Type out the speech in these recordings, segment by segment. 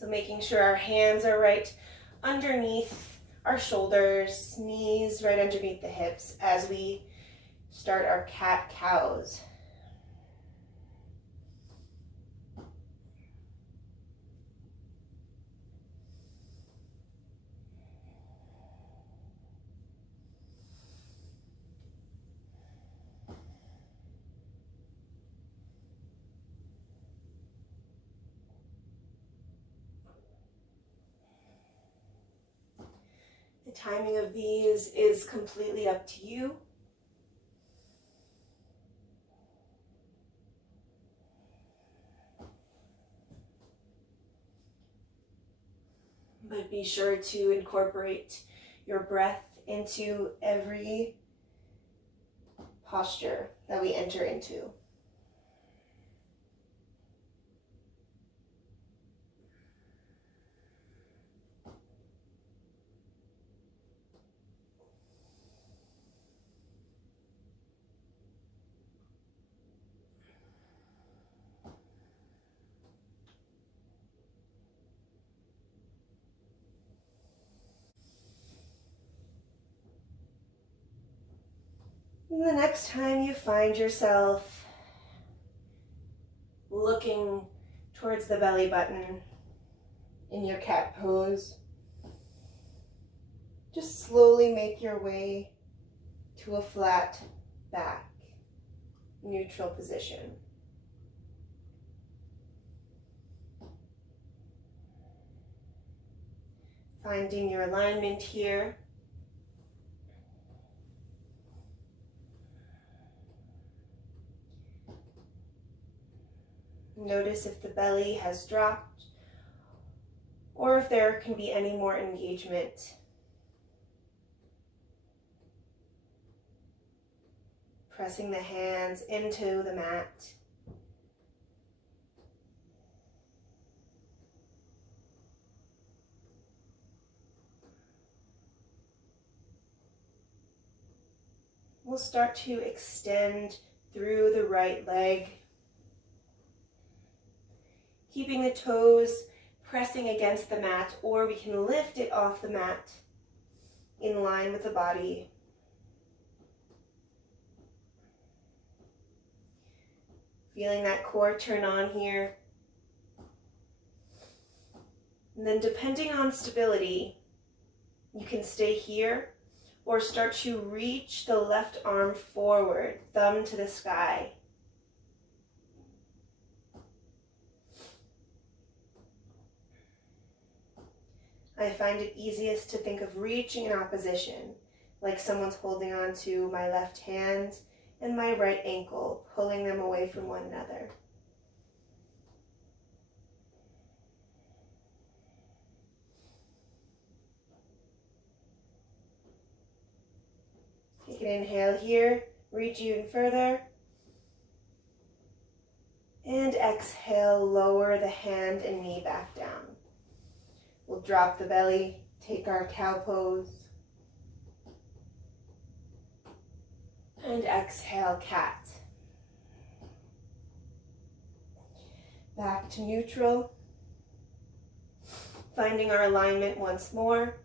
So making sure our hands are right underneath our shoulders, knees right underneath the hips as we start our cat-cows. The timing of these is completely up to you. But be sure to incorporate your breath into every posture that we enter into. And the next time you find yourself looking towards the belly button in your cat pose, just slowly make your way to a flat back, neutral position. Finding your alignment here. Notice if the belly has dropped or if there can be any more engagement. Pressing the hands into the mat. We'll start to extend through the right leg, keeping the toes pressing against the mat, or we can lift it off the mat in line with the body. Feeling that core turn on here. And then depending on stability, you can stay here or start to reach the left arm forward, thumb to the sky. I find it easiest to think of reaching in opposition, like someone's holding on to my left hand and my right ankle, pulling them away from one another. Take an inhale here, reach even further. And exhale, lower the hand and knee back down. We'll drop the belly, take our cow pose. And exhale, cat. Back to neutral. Finding our alignment once more.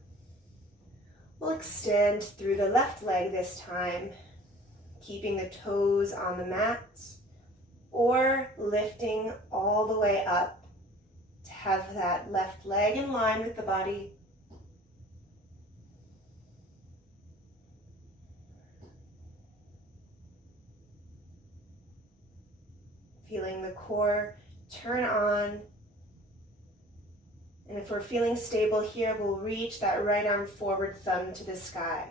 We'll extend through the left leg this time, keeping the toes on the mat or lifting all the way up to have that left leg in line with the body. Feeling the core turn on. And if we're feeling stable here, we'll reach that right arm forward, thumb to the sky.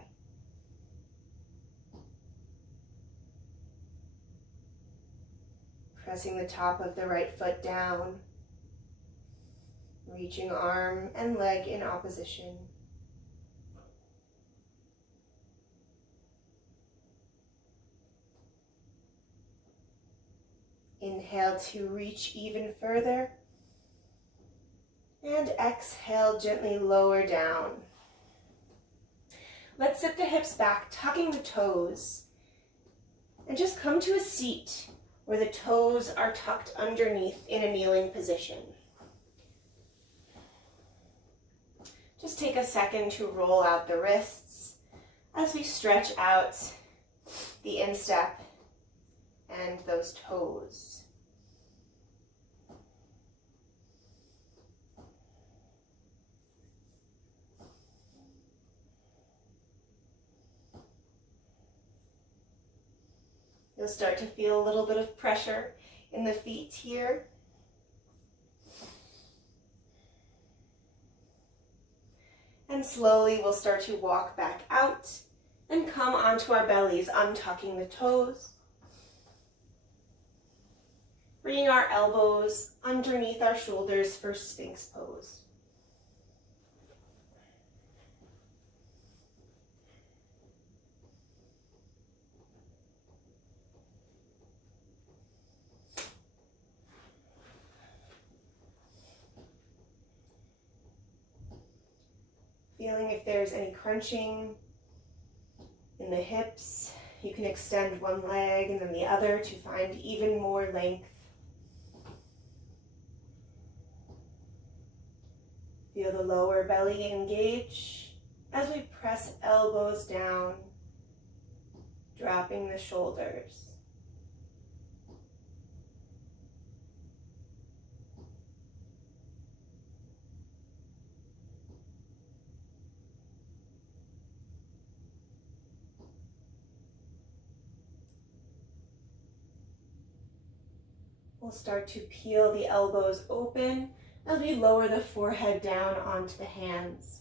Pressing the top of the right foot down. Reaching arm and leg in opposition. Inhale to reach even further. And exhale, gently lower down. Let's sit the hips back, tucking the toes. And just come to a seat where the toes are tucked underneath in a kneeling position. Just take a second to roll out the wrists as we stretch out the instep and those toes. You'll start to feel a little bit of pressure in the feet here. And slowly we'll start to walk back out and come onto our bellies, untucking the toes. Bringing our elbows underneath our shoulders for Sphinx pose. Feeling if there's any crunching in the hips. You can extend one leg and then the other to find even more length. Feel the lower belly engage as we press elbows down, dropping the shoulders. We'll start to peel the elbows open as we lower the forehead down onto the hands.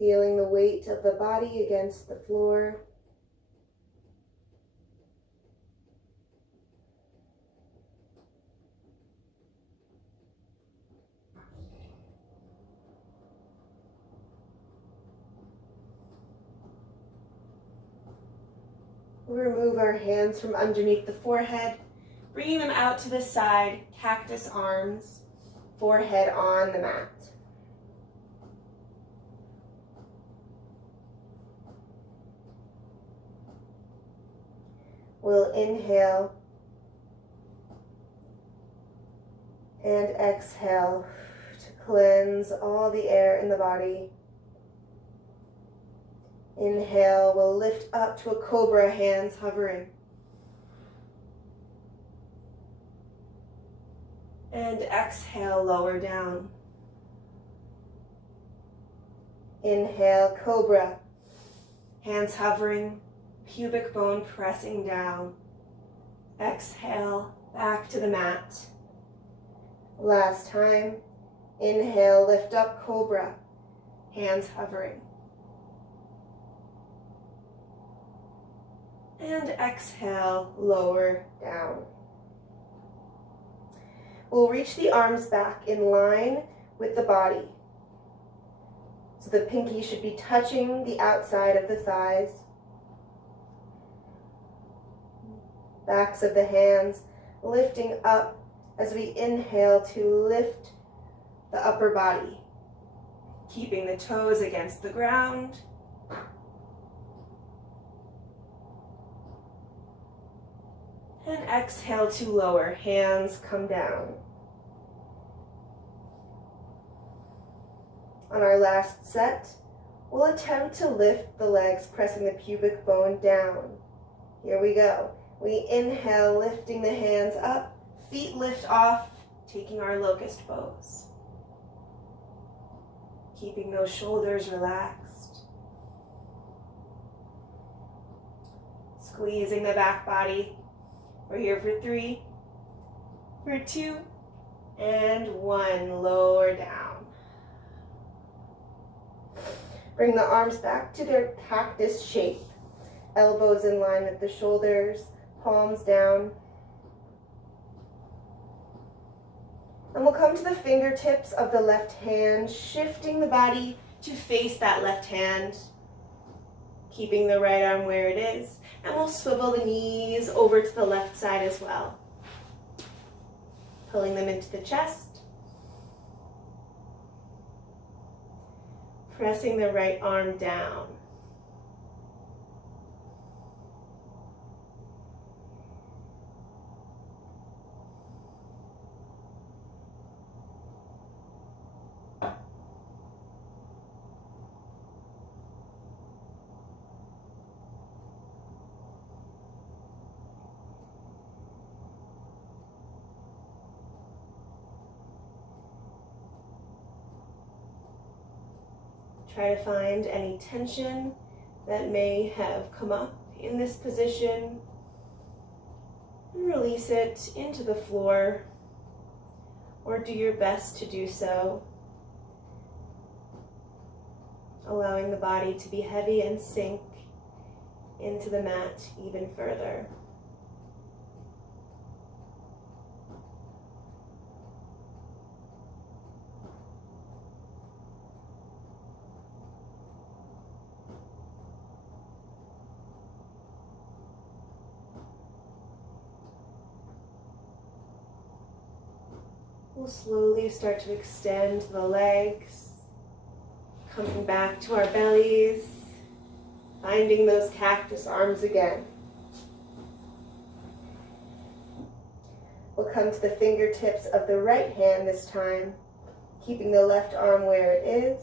Feeling the weight of the body against the floor. We'll remove our hands from underneath the forehead, bringing them out to the side, cactus arms, forehead on the mat. We'll inhale and exhale to cleanse all the air in the body. Inhale, we'll lift up to a cobra, hands hovering. And exhale, lower down. Inhale, cobra, hands hovering, pubic bone pressing down. Exhale, back to the mat. Last time. Inhale, lift up, cobra, hands hovering. And exhale, lower down. We'll reach the arms back in line with the body. So the pinky should be touching the outside of the thighs. Backs of the hands lifting up as we inhale to lift the upper body. Keeping the toes against the ground. And exhale to lower, hands come down. On our last set, we'll attempt to lift the legs, pressing the pubic bone down. Here we go. We inhale, lifting the hands up, feet lift off, taking our locust pose. Keeping those shoulders relaxed. Squeezing the back body. We're here for 3, for 2, and 1. Lower down. Bring the arms back to their cactus shape. Elbows in line with the shoulders, palms down. And we'll come to the fingertips of the left hand, shifting the body to face that left hand. Keeping the right arm where it is. And we'll swivel the knees over to the left side as well. Pulling them into the chest. pressing the right arm down. Try to find any tension that may have come up in this position and release it into the floor, or do your best to do so, allowing the body to be heavy and sink into the mat even further. We'll slowly start to extend the legs, coming back to our bellies, finding those cactus arms again. We'll come to the fingertips of the right hand this time, keeping the left arm where it is,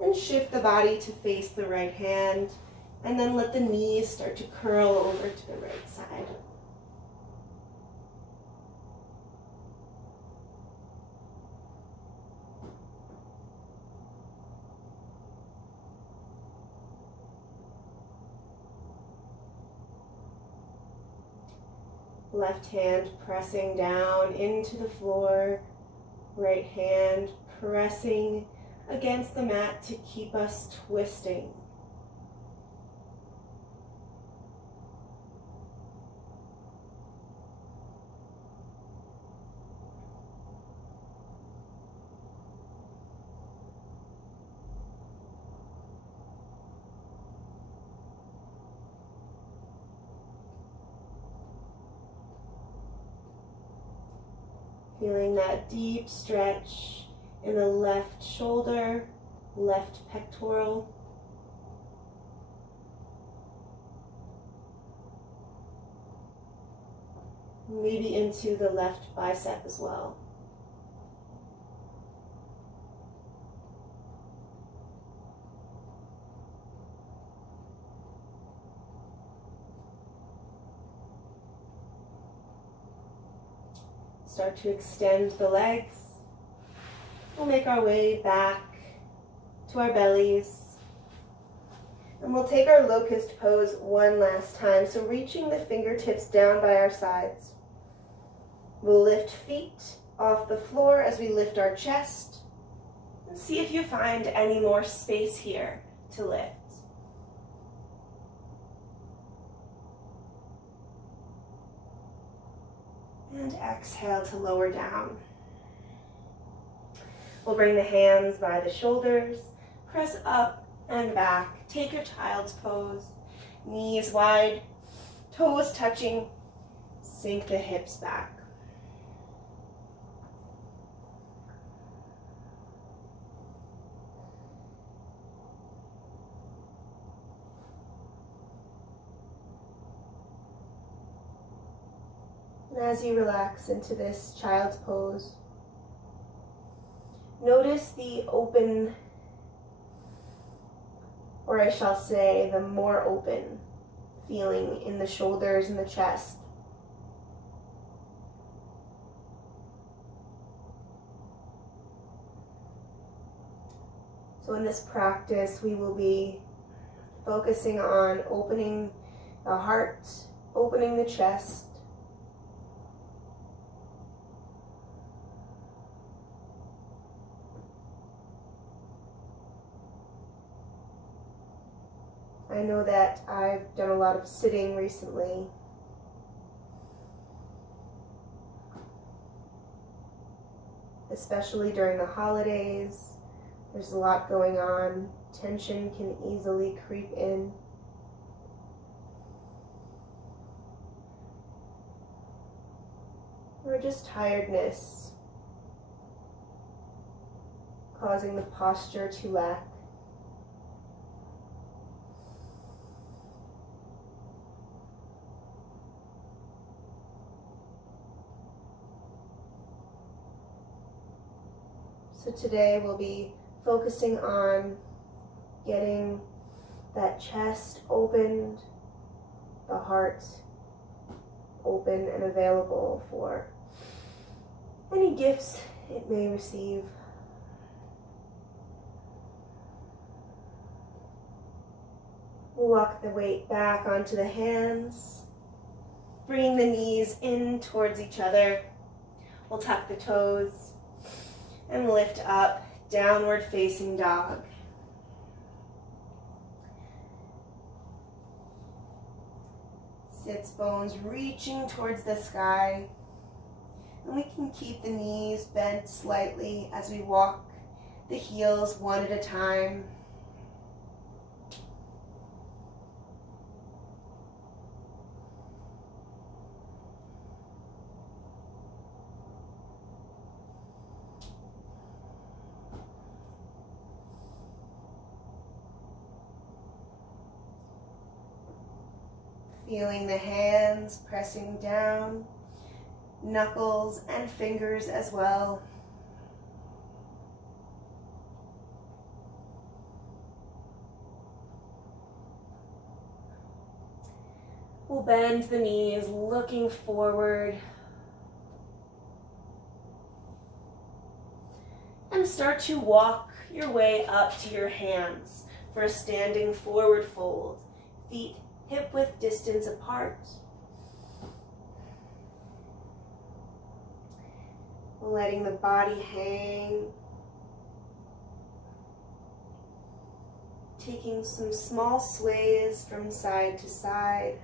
and shift the body to face the right hand, and then let the knees start to curl over to the right side. Left hand pressing down into the floor, right hand pressing against the mat to keep us twisting. Feeling that deep stretch in the left shoulder, left pectoral. Maybe into the left bicep as well. Start to extend the legs. We'll make our way back to our bellies. And we'll take our locust pose one last time. So reaching the fingertips down by our sides. We'll lift feet off the floor as we lift our chest. And see if you find any more space here to lift. And exhale to lower down. We'll bring the hands by the shoulders, press up and back. Take your child's pose, knees wide, toes touching, sink the hips back. And as you relax into this child's pose, notice the open, or I shall say, the more open feeling in the shoulders and the chest. So in this practice, we will be focusing on opening the heart, opening the chest, I know that I've done a lot of sitting recently. Especially during the holidays. There's a lot going on. Tension can easily creep in. Or just tiredness, causing the posture to lack. So today we'll be focusing on getting that chest opened, the heart open and available for any gifts it may receive. We'll walk the weight back onto the hands, bringing the knees in towards each other. We'll tuck the toes and lift up, downward facing dog. Sits bones reaching towards the sky. And we can keep the knees bent slightly as we walk the heels one at a time. Feeling the hands pressing down, knuckles and fingers as well. We'll bend the knees, looking forward. And start to walk your way up to your hands for a standing forward fold. Feet hip-width distance apart. Letting the body hang. Taking some small sways from side to side.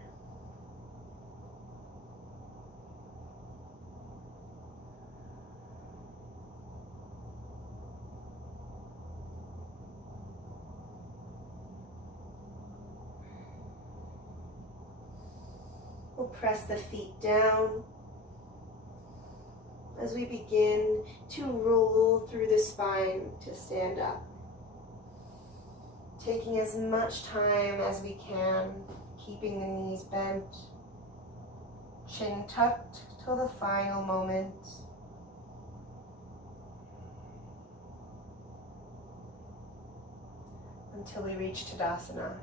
We'll press the feet down as we begin to roll through the spine to stand up. Taking as much time as we can, keeping the knees bent, chin tucked till the final moment. Until we reach Tadasana.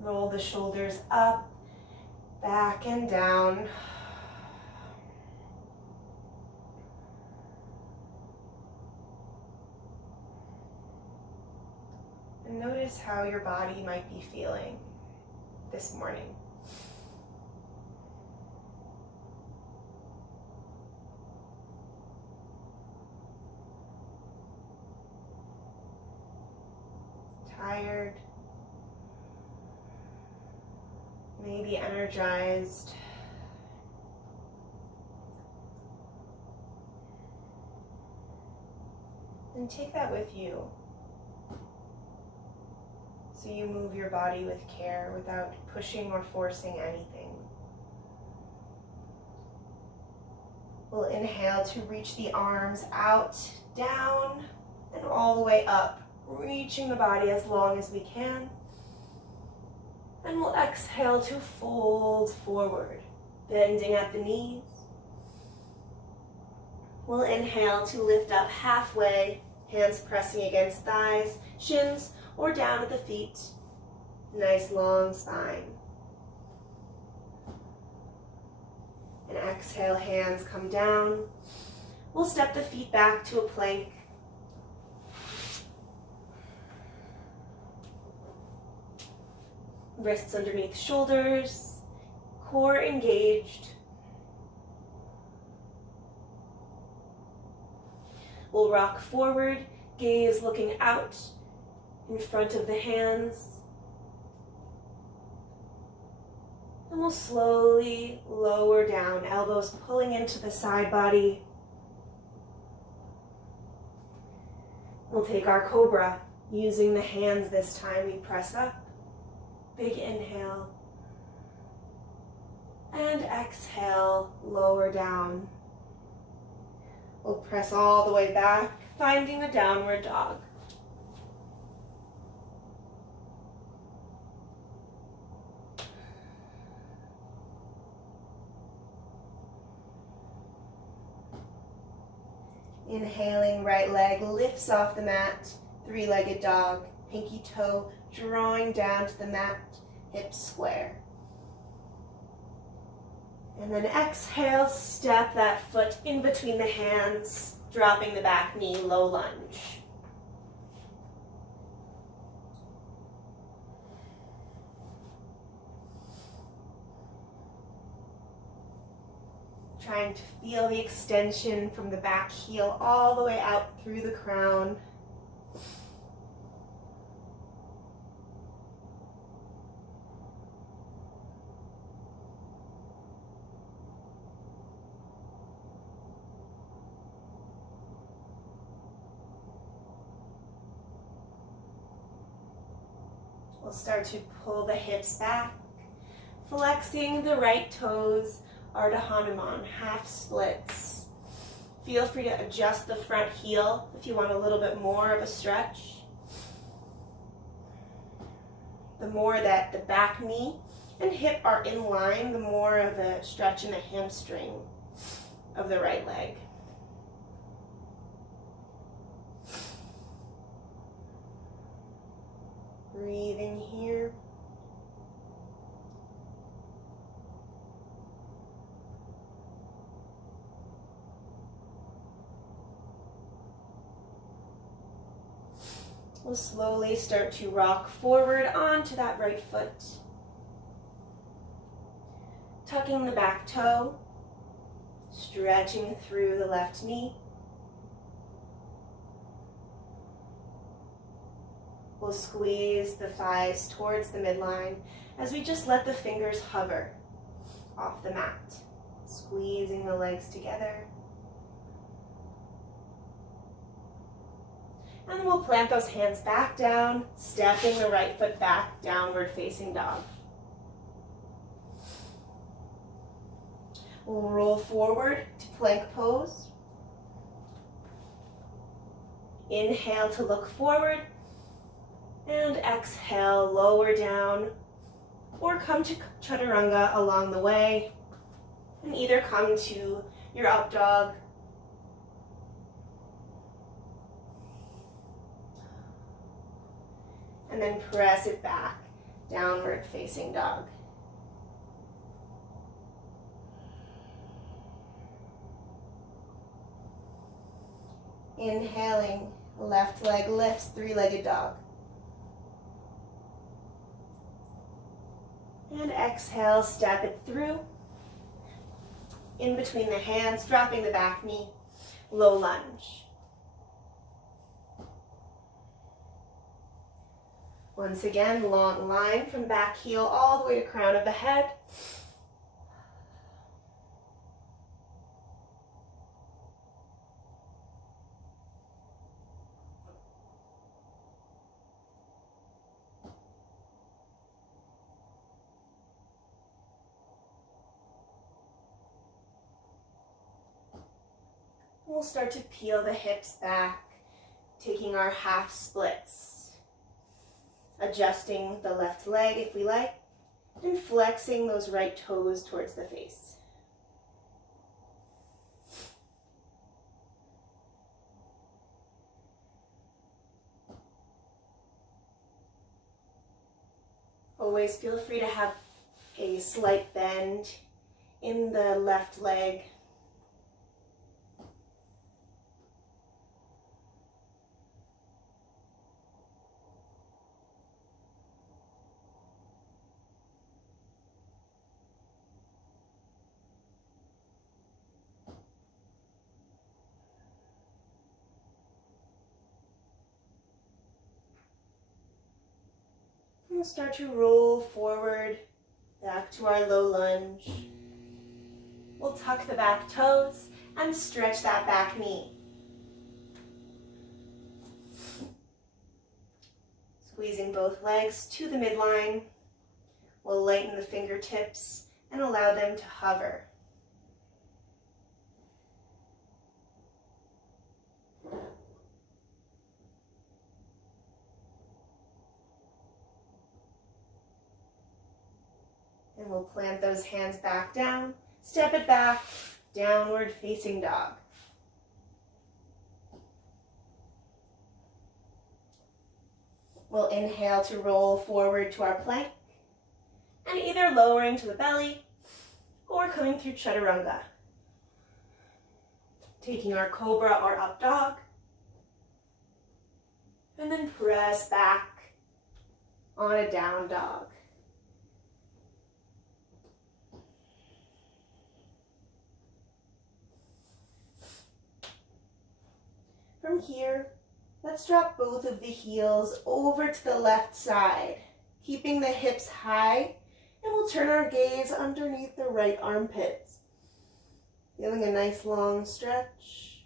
Roll the shoulders up, back and down. And notice how your body might be feeling this morning. Tired. Maybe energized. And take that with you. So you move your body with care without pushing or forcing anything. We'll inhale to reach the arms out, down, and all the way up, reaching the body as long as we can. And we'll exhale to fold forward, bending at the knees. We'll inhale to lift up halfway, hands pressing against thighs, shins, or down at the feet. Nice long spine. And exhale, hands come down. We'll step the feet back to a plank. Wrists underneath shoulders, core engaged. We'll rock forward, gaze looking out in front of the hands. And we'll slowly lower down, elbows pulling into the side body. We'll take our cobra, using the hands this time. We press up. Big inhale, and exhale, lower down. We'll press all the way back, finding the downward dog. Inhaling, right leg lifts off the mat, three-legged dog, pinky toe drawing down to the mat, hips square. And then exhale, step that foot in between the hands, dropping the back knee, low lunge. Trying to feel the extension from the back heel all the way out through the crown. We'll start to pull the hips back, flexing the right toes, Ardha Hanuman, half splits. Feel free to adjust the front heel if you want a little bit more of a stretch. The more that the back knee and hip are in line, the more of a stretch in the hamstring of the right leg. Breathing here. We'll slowly start to rock forward onto that right foot. Tucking the back toe, stretching through the left knee. We'll squeeze the thighs towards the midline as we just let the fingers hover off the mat, squeezing the legs together. And we'll plant those hands back down, stepping the right foot back, downward facing dog. We'll roll forward to plank pose. Inhale to look forward, and exhale, lower down, or come to chaturanga along the way, and either come to your up dog, and then press it back, downward facing dog. Inhaling, left leg lifts, three-legged dog. And exhale, step it through. In between the hands, dropping the back knee, low lunge. Once again, long line from back heel all the way to crown of the head. We'll start to peel the hips back, taking our half splits, adjusting the left leg if we like, and flexing those right toes towards the face. Always feel free to have a slight bend in the left leg. We'll start to roll forward, back to our low lunge. We'll tuck the back toes and stretch that back knee. Squeezing both legs to the midline. We'll lighten the fingertips and allow them to hover. And we'll plant those hands back down, step it back, downward facing dog. We'll inhale to roll forward to our plank, and either lowering to the belly or coming through chaturanga. Taking our cobra or up dog, and then press back on a down dog. From here, let's drop both of the heels over to the left side, keeping the hips high, and we'll turn our gaze underneath the right armpits. Feeling a nice long stretch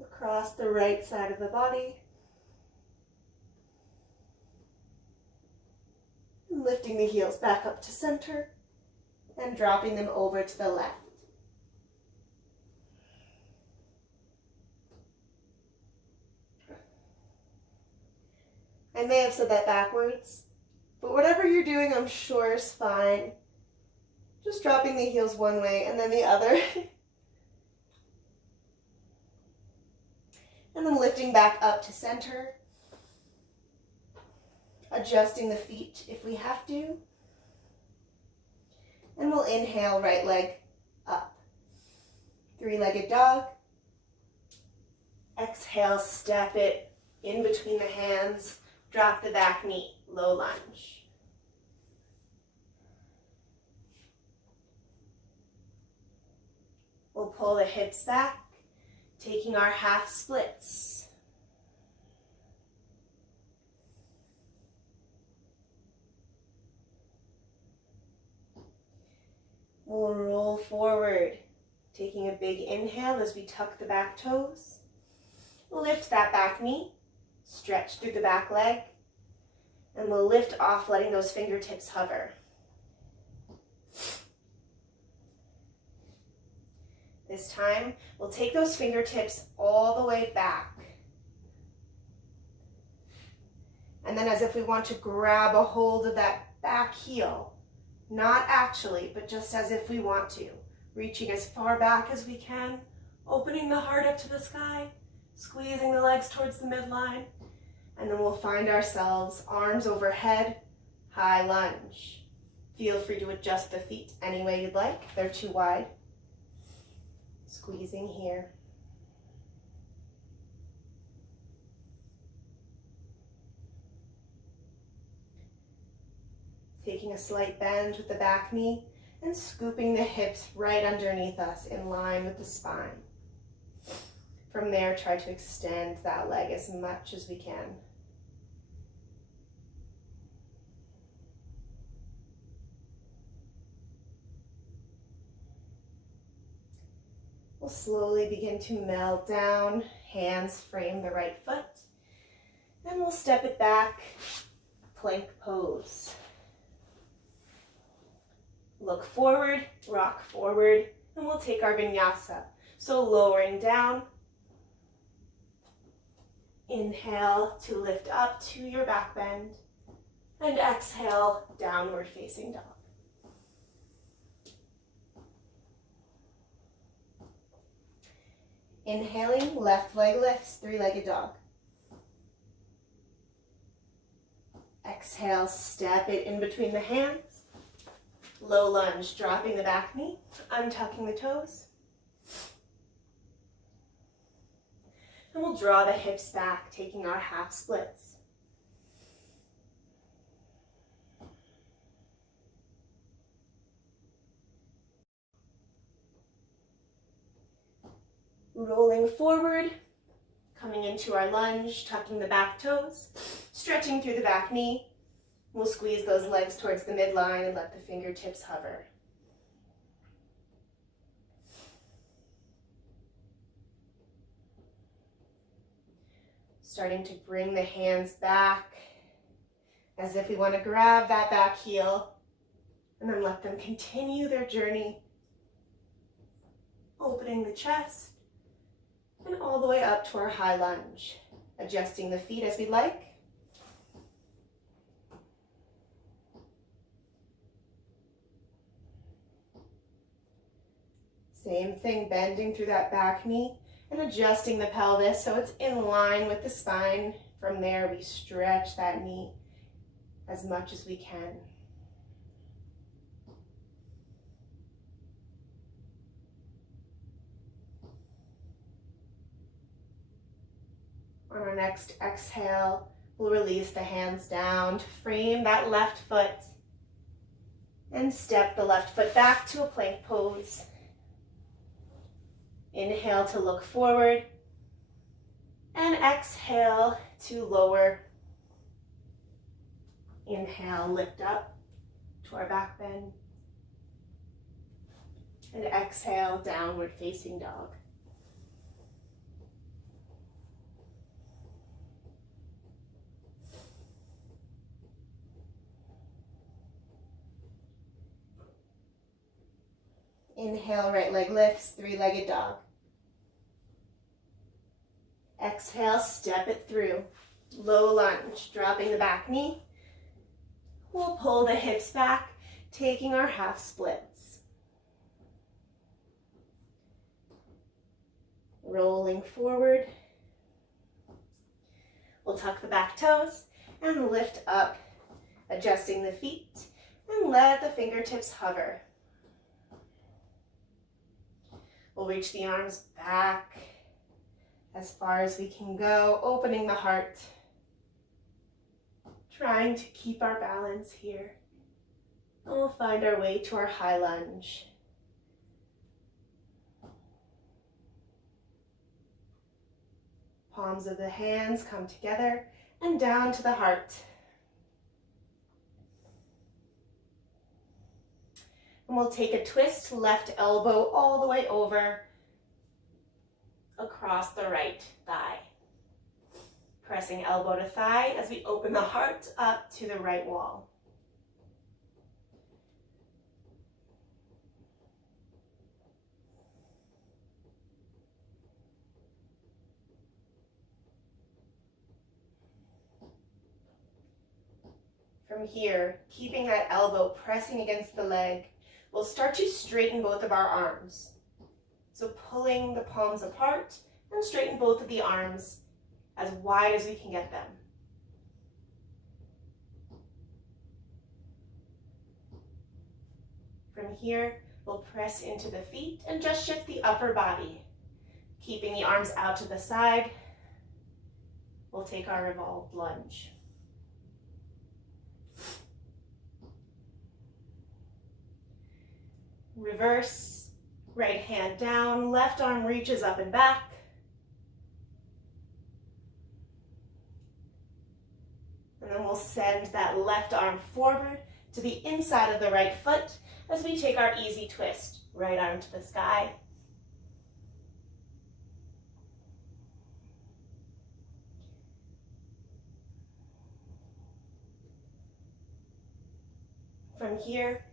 across the right side of the body. And lifting the heels back up to center and dropping them over to the left. I may have said that backwards, but whatever you're doing, I'm sure is fine. Just dropping the heels one way and then the other. And then lifting back up to center. Adjusting the feet if we have to. And we'll inhale, right leg up. Three-legged dog. Exhale, step it in between the hands. Drop the back knee, low lunge. We'll pull the hips back, taking our half splits. We'll roll forward, taking a big inhale as we tuck the back toes. Lift that back knee, stretch through the back leg, and we'll lift off, letting those fingertips hover. This time, we'll take those fingertips all the way back. And then as if we want to grab a hold of that back heel, not actually, but just as if we want to, reaching as far back as we can, opening the heart up to the sky, squeezing the legs towards the midline, and then we'll find ourselves arms overhead, high lunge. Feel free to adjust the feet any way you'd like, if they're too wide. Squeezing here. Taking a slight bend with the back knee and scooping the hips right underneath us in line with the spine. From there, try to extend that leg as much as we can. We'll slowly begin to melt down, hands frame the right foot, and we'll step it back, plank pose. Look forward, rock forward, and we'll take our vinyasa. So lowering down, inhale to lift up to your back bend, and exhale, downward facing dog. Inhaling, left leg lifts, three-legged dog. Exhale, step it in between the hands. Low lunge, dropping the back knee, untucking the toes. And we'll draw the hips back, taking our half splits. Rolling forward, coming into our lunge, tucking the back toes, stretching through the back knee. We'll squeeze those legs towards the midline and let the fingertips hover. Starting to bring the hands back as if we want to grab that back heel and then let them continue their journey, opening the chest and all the way up to our high lunge, adjusting the feet as we like. Same thing, bending through that back knee and adjusting the pelvis so it's in line with the spine, From there, we stretch that knee as much as we can. On our next exhale, we'll release the hands down to frame that left foot and step the left foot back to a plank pose. Inhale to look forward and exhale to lower. Inhale, lift up to our back bend. And exhale, downward facing dog. Inhale, right leg lifts, three-legged dog. Exhale, step it through. Low lunge, dropping the back knee. We'll pull the hips back, taking our half splits. Rolling forward. We'll tuck the back toes and lift up, adjusting the feet, and let the fingertips hover. We'll reach the arms back as far as we can go, opening the heart. Trying to keep our balance here. And we'll find our way to our high lunge. Palms of the hands come together and down to the heart. And we'll take a twist, left elbow all the way over across the right thigh. Pressing elbow to thigh as we open the heart up to the right wall. From here, keeping that elbow pressing against the leg, we'll start to straighten both of our arms. So pulling the palms apart and straighten both of the arms as wide as we can get them. From here, we'll press into the feet and just shift the upper body. Keeping the arms out to the side, we'll take our revolved lunge. Reverse, right hand down, left arm reaches up and back. And then we'll send that left arm forward to the inside of the right foot as we take our easy twist. Right arm to the sky. From here,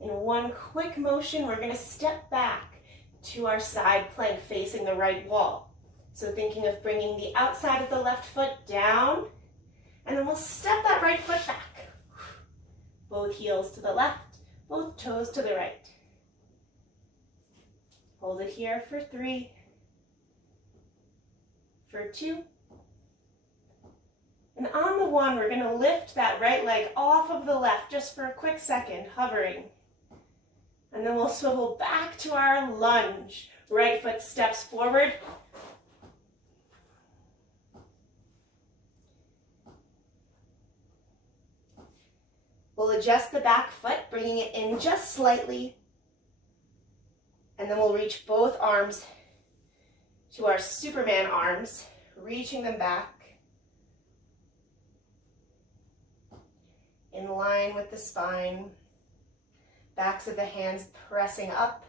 in one quick motion, we're going to step back to our side plank facing the right wall. So thinking of bringing the outside of the left foot down, and then we'll step that right foot back. Both heels to the left, both toes to the right. Hold it here for 3, for 2. And on the 1, we're going to lift that right leg off of the left just for a quick second, hovering. And then we'll swivel back to our lunge. Right foot steps forward. We'll adjust the back foot, bringing it in just slightly. And then we'll reach both arms to our Superman arms, reaching them back. In line with the spine. Backs of the hands pressing up.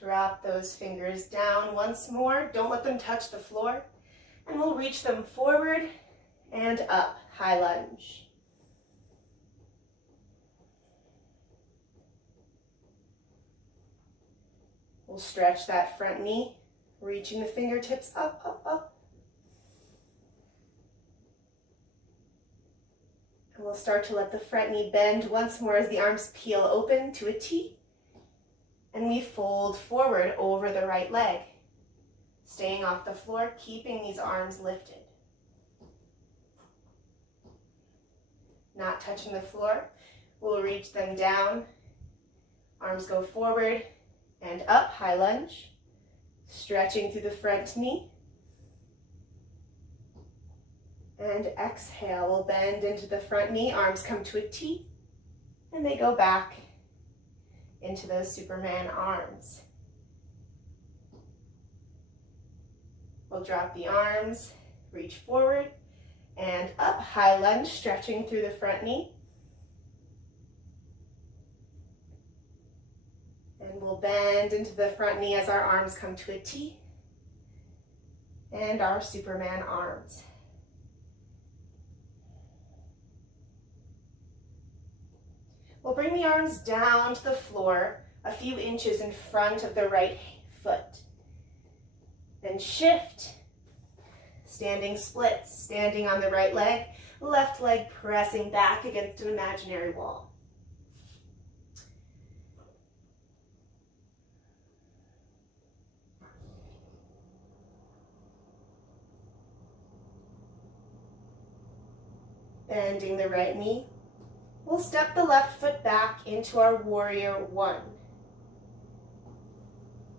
Drop those fingers down once more. Don't let them touch the floor. And we'll reach them forward and up. High lunge. We'll stretch that front knee, reaching the fingertips up, up, up. And we'll start to let the front knee bend once more as the arms peel open to a T. And we fold forward over the right leg, staying off the floor, keeping these arms lifted. Not touching the floor, we'll reach them down. Arms go forward and up, high lunge. Stretching through the front knee. And exhale, we'll bend into the front knee, arms come to a T, and they go back into those Superman arms. We'll drop the arms, reach forward and up, high lunge, stretching through the front knee. And we'll bend into the front knee as our arms come to a T and our Superman arms. We'll bring the arms down to the floor a few inches in front of the right foot. Then shift, standing splits, standing on the right leg, left leg pressing back against an imaginary wall. Bending the right knee. We'll step the left foot back into our warrior one.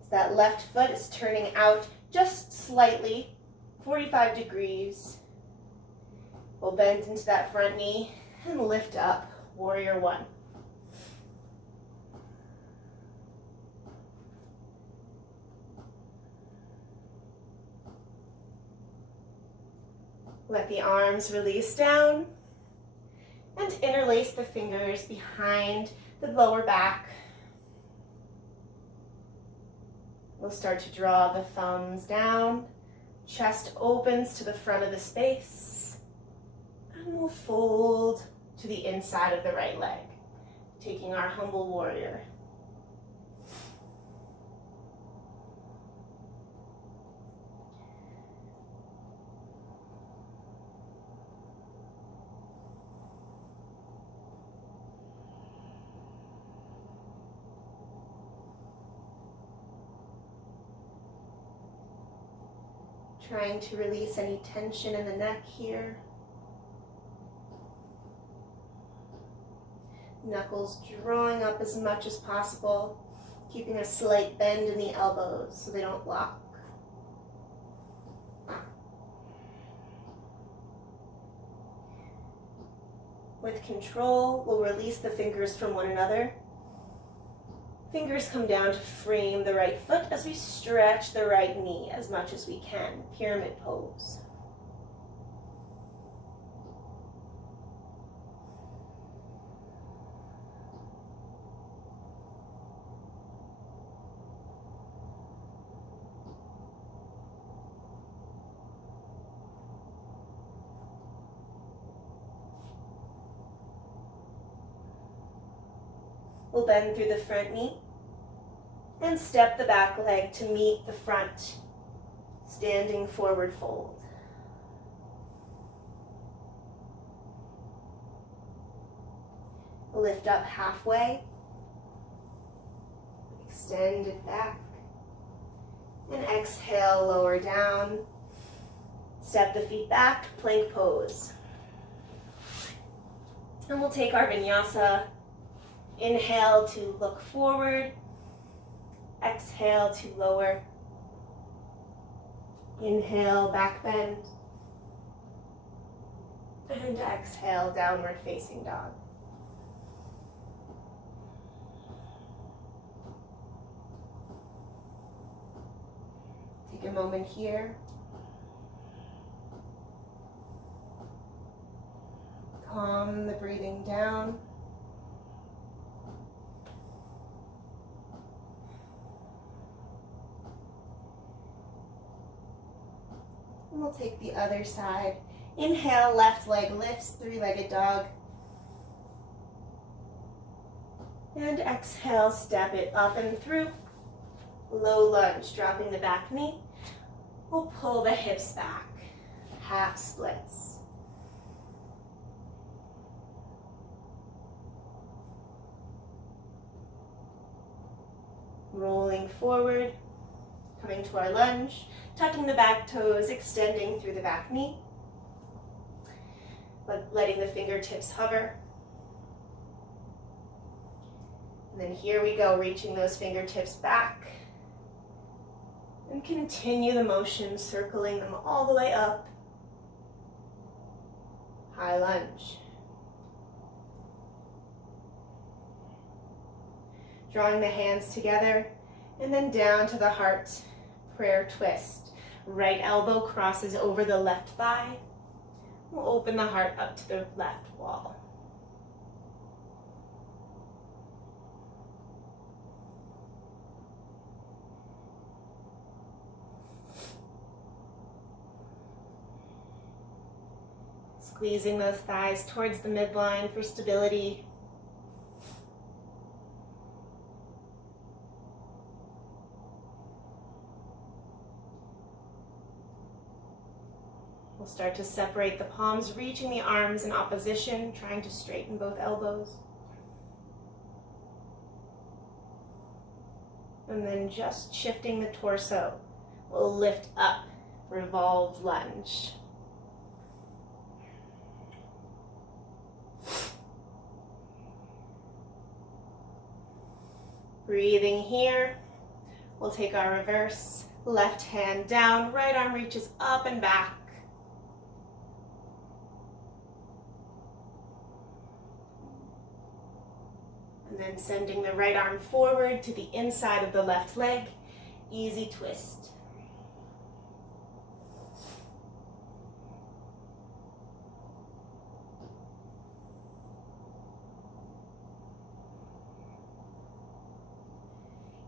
So that left foot is turning out just slightly, 45 degrees. We'll bend into that front knee and lift up, warrior one. Let the arms release down. And interlace the fingers behind the lower back. We'll start to draw the thumbs down. Chest opens to the front of the space. And we'll fold to the inside of the right leg, taking our humble warrior. Trying to release any tension in the neck here. Knuckles drawing up as much as possible, keeping a slight bend in the elbows so they don't lock. With control, we'll release the fingers from one another. Fingers come down to frame the right foot as we stretch the right knee as much as we can. Pyramid pose. We'll bend through the front knee and step the back leg to meet the front, standing forward fold. Lift up halfway, extend it back, and exhale, lower down. Step the feet back, plank pose. And we'll take our vinyasa. Inhale to look forward. Exhale to lower. Inhale, back bend. And exhale, downward facing dog. Take a moment here. Calm the breathing down. And we'll take the other side. Inhale, left leg lifts, three-legged dog. And exhale, step it up and through. Low lunge, dropping the back knee. We'll pull the hips back, half splits. Rolling forward, coming to our lunge, tucking the back toes, extending through the back knee, letting the fingertips hover. And then here we go, reaching those fingertips back. And continue the motion, circling them all the way up. High lunge. Drawing the hands together, and then down to the heart, prayer twist. Right elbow crosses over the left thigh. We'll open the heart up to the left wall. Squeezing those thighs towards the midline for stability. We'll start to separate the palms, reaching the arms in opposition, trying to straighten both elbows. And then just shifting the torso, we'll lift up, revolved lunge. Breathing here, we'll take our reverse, left hand down, right arm reaches up and back. And then sending the right arm forward to the inside of the left leg, easy twist.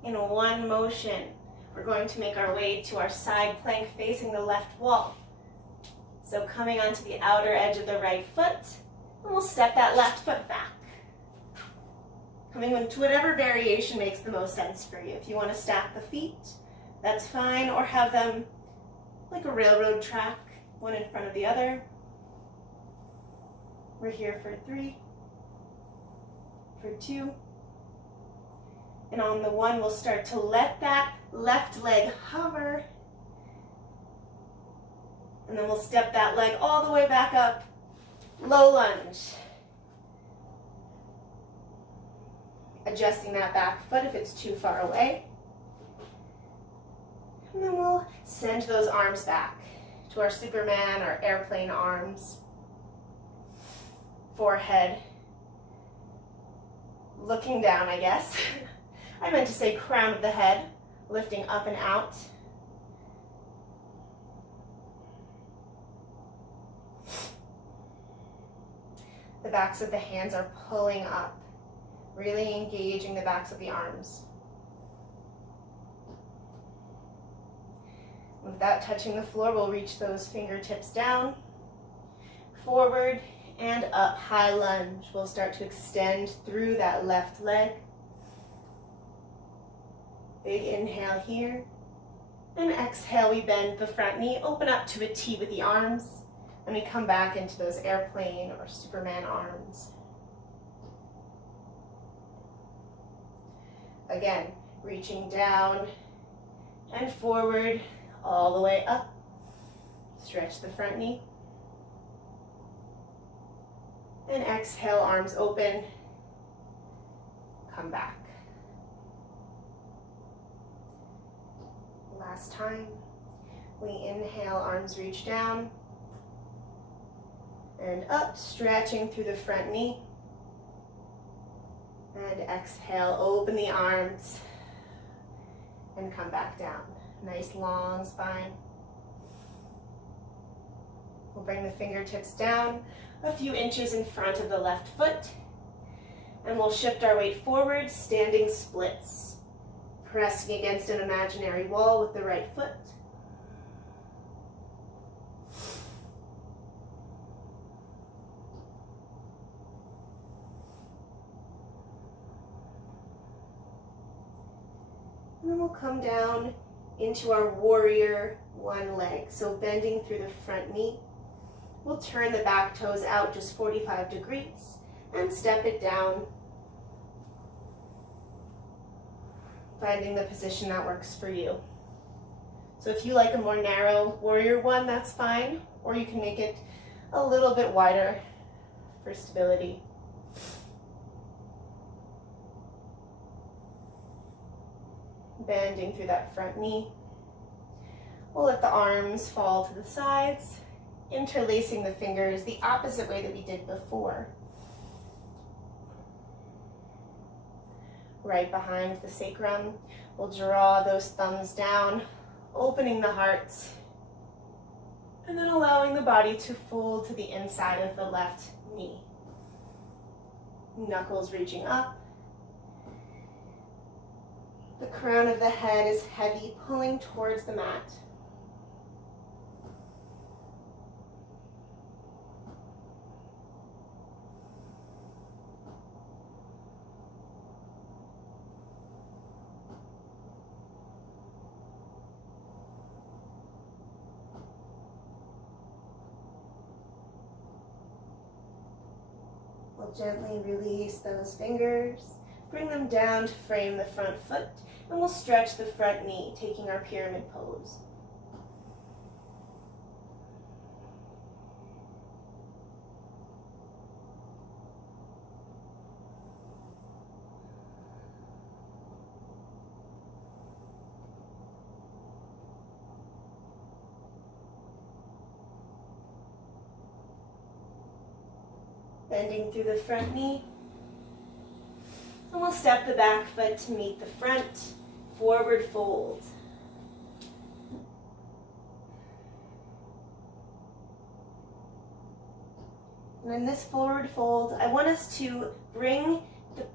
In one motion, we're going to make our way to our side plank facing the left wall. So coming onto the outer edge of the right foot, and we'll step that left foot back. Coming into whatever variation makes the most sense for you. If you want to stack the feet, that's fine, or have them like a railroad track, one in front of the other. We're here for 3, for 2, and on the 1, we'll start to let that left leg hover, and then we'll step that leg all the way back up, low lunge. Adjusting that back foot if it's too far away. And then we'll send those arms back to our Superman or airplane arms. Forehead looking down, I guess. I meant to say crown of the head, lifting up and out. The backs of the hands are pulling up, really engaging the backs of the arms. Without touching the floor, we'll reach those fingertips down, forward and up, high lunge. We'll start to extend through that left leg. Big inhale here. And exhale, we bend the front knee, open up to a T with the arms, and we come back into those airplane or Superman arms. Again, reaching down and forward, all the way up. Stretch the front knee. And exhale, arms open. Come back. Last time. We inhale, arms reach down. And up, stretching through the front knee. And exhale, open the arms and come back down. Nice long spine. We'll bring the fingertips down a few inches in front of the left foot, and we'll shift our weight forward, standing splits, pressing against an imaginary wall with the right foot. And then we'll come down into our warrior one leg. So bending through the front knee. We'll turn the back toes out just 45 degrees and step it down. finding the position that works for you. So if you like a more narrow warrior one, that's fine, or you can make it a little bit wider for stability. Bending through that front knee. We'll let the arms fall to the sides, interlacing the fingers the opposite way that we did before. Right behind the sacrum, we'll draw those thumbs down, opening the heart, and then allowing the body to fold to the inside of the left knee. Knuckles reaching up. The crown of the head is heavy, pulling towards the mat. We'll gently release those fingers, bring them down to frame the front foot, and we'll stretch the front knee, taking our pyramid pose. Bending through the front knee. And we'll step the back foot to meet the front, forward fold. And in this forward fold, I want us to bring the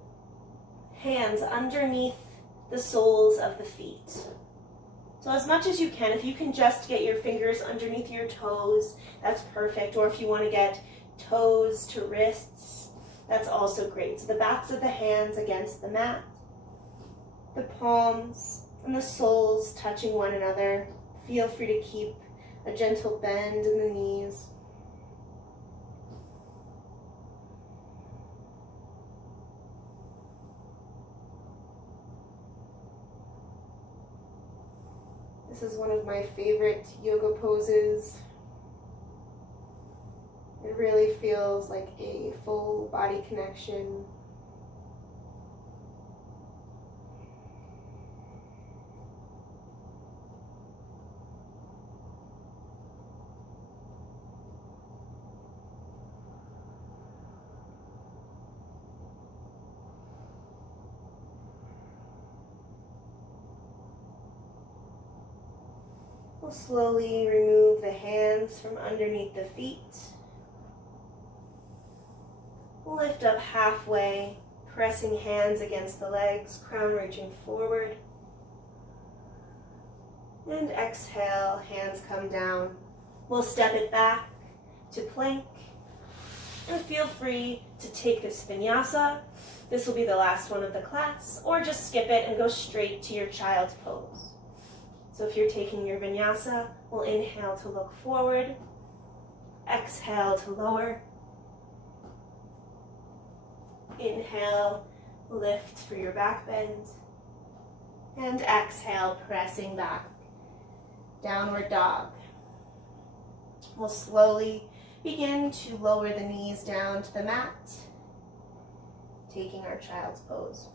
hands underneath the soles of the feet. So as much as you can, if you can just get your fingers underneath your toes, that's perfect. Or if you want to get toes to wrists, that's also great. So the backs of the hands against the mat, the palms and the soles touching one another. Feel free to keep a gentle bend in the knees. This is one of my favorite yoga poses. It really feels like a full body connection. We'll slowly remove the hands from underneath the feet. Lift up halfway, pressing hands against the legs, crown reaching forward. And exhale, hands come down. We'll step it back to plank. And feel free to take this vinyasa. This will be the last one of the class, or just skip it and go straight to your child's pose. So if you're taking your vinyasa, we'll inhale to look forward, exhale to lower. Inhale, lift for your back bend, and exhale, pressing back. Downward dog. We'll slowly begin to lower the knees down to the mat, taking our child's pose.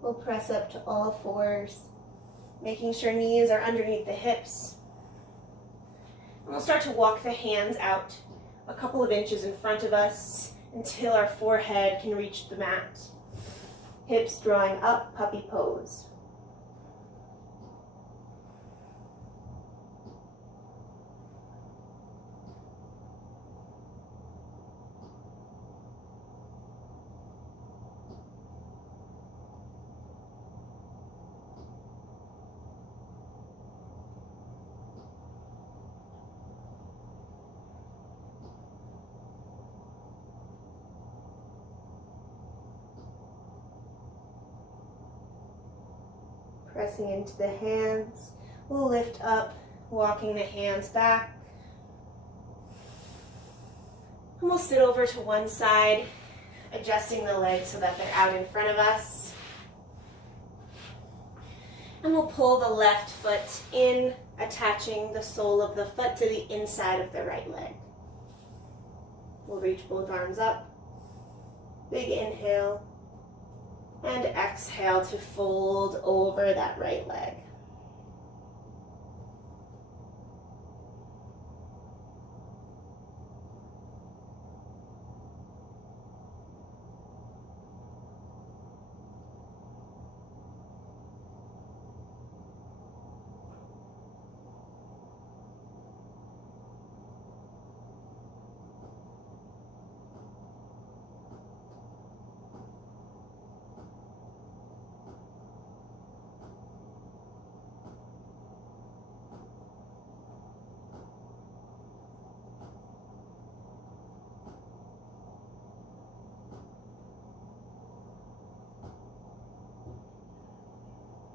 We'll press up to all fours, making sure knees are underneath the hips. And we'll start to walk the hands out a couple of inches in front of us until our forehead can reach the mat. Hips drawing up, puppy pose. Pressing into the hands. We'll lift up, walking the hands back. And we'll sit over to one side, adjusting the legs so that they're out in front of us. And we'll pull the left foot in, attaching the sole of the foot to the inside of the right leg. We'll reach both arms up. Big inhale. And exhale to fold over that right leg.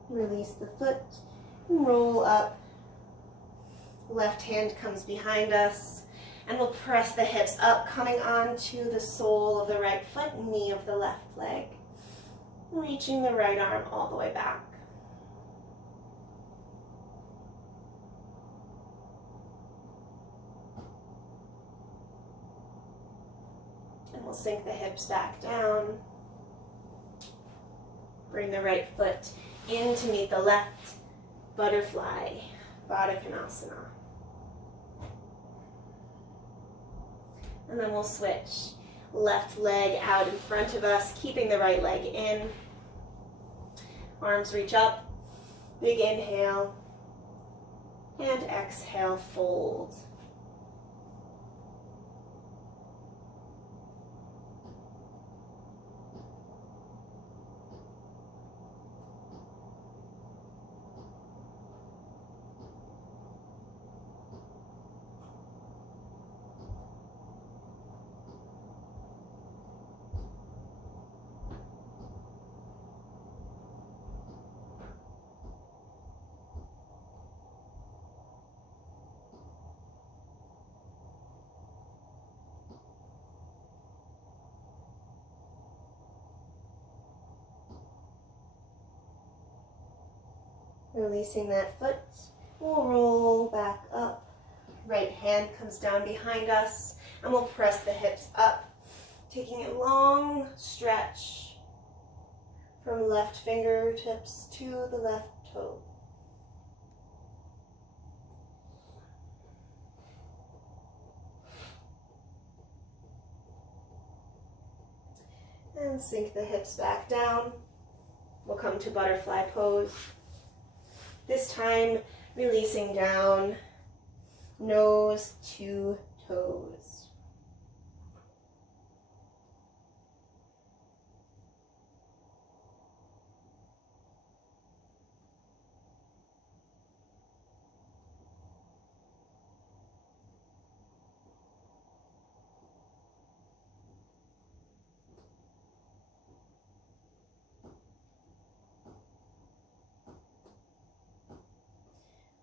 Release the foot and roll up. Left hand comes behind us and we'll press the hips up, coming onto the sole of the right foot, knee of the left leg. Reaching the right arm all the way back. And we'll sink the hips back down. Bring the right foot in to meet the left, butterfly, Baddha Konasana. And then we'll switch. Left leg out in front of us, keeping the right leg in. Arms reach up, big inhale, and exhale, fold. Releasing that foot, we'll roll back up. Right hand comes down behind us, and we'll press the hips up, taking a long stretch from left fingertips to the left toe. And sink the hips back down. We'll come to butterfly pose. This time, releasing down, nose to toes.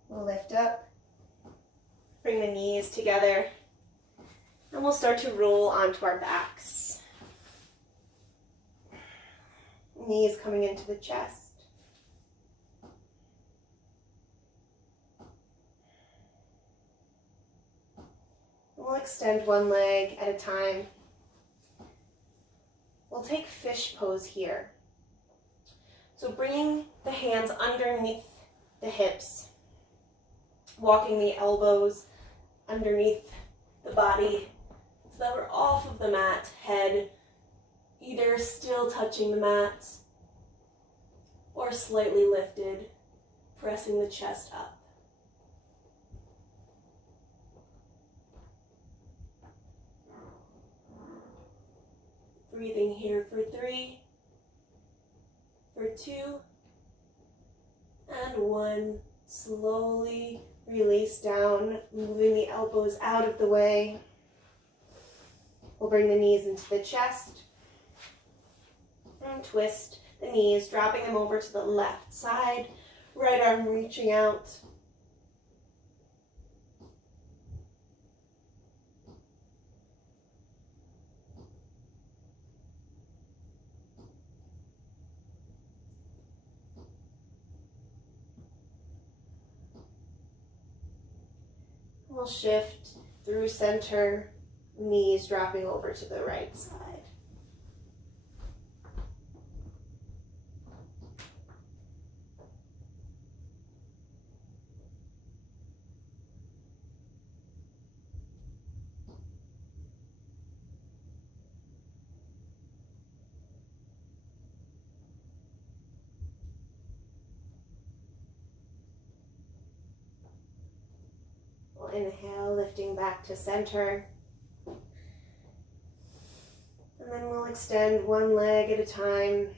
We'll lift up, bring the knees together, and we'll start to roll onto our backs. Knees coming into the chest. We'll extend one leg at a time. We'll take fish pose here. So bringing the hands underneath the hips, walking the elbows underneath the body so that we're off of the mat, head either still touching the mat or slightly lifted, pressing the chest up. Breathing here for 3, for 2, and 1. Slowly release down, moving the elbows out of the way. We'll bring the knees into the chest and twist the knees, dropping them over to the left side, Right arm reaching out. We'll shift through center, knees dropping over to the right side. We'll inhale, lifting back to center. And then we'll extend one leg at a time,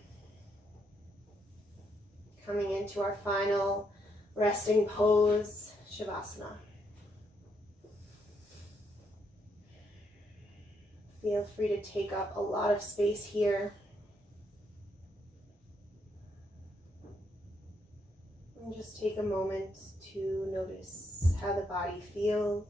coming into our final resting pose, Shavasana. Feel free to take up a lot of space here. And just take a moment to notice how the body feels.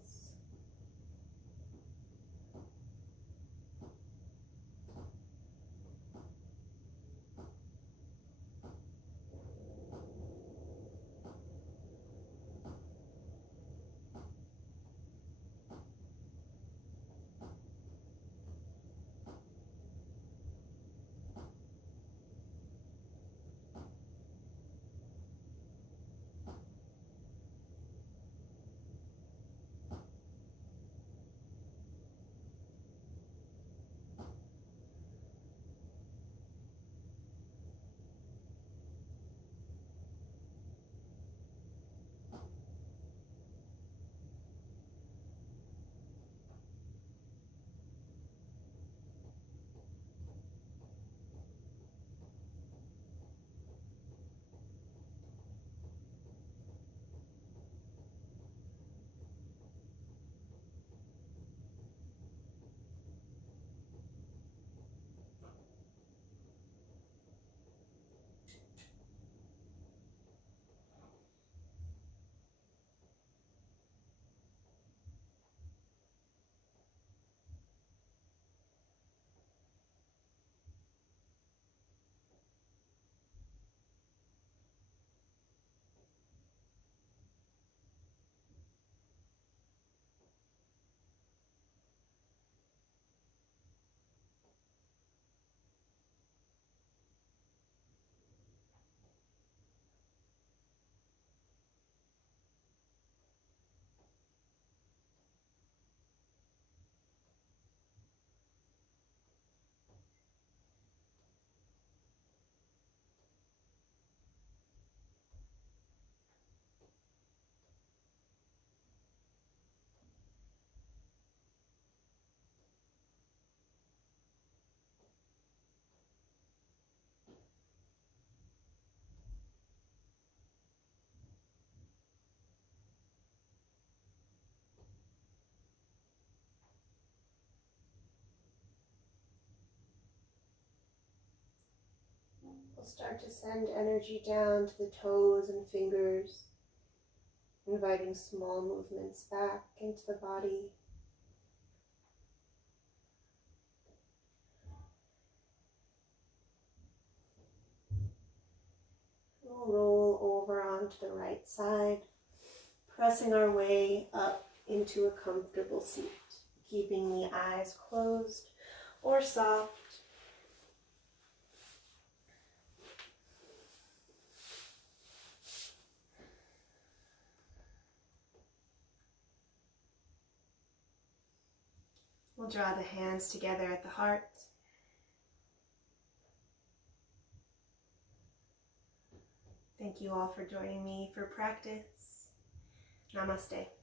We'll start to send energy down to the toes and fingers, inviting small movements back into the body. We'll roll over onto the right side, pressing our way up into a comfortable seat, keeping the eyes closed or soft. We'll draw the hands together at the heart. Thank you all for joining me for practice. Namaste.